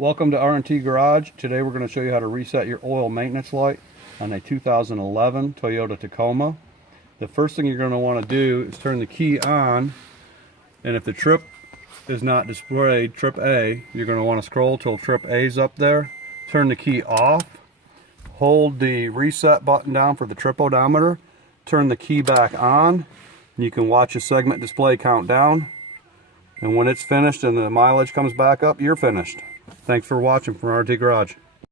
Welcome to R&T Garage. Today we're going to show you how to reset your oil maintenance light on a 2011 Toyota Tacoma. The first thing you're going to want to do is turn the key on, and if the trip is not displayed, trip A, you're going to want to scroll till trip A is up there. Turn the key off, hold the reset button down for the trip odometer, turn the key back on, and you can watch a segment display count down. And when it's finished and the mileage comes back up, you're finished. Thanks for watching from R&T Garage.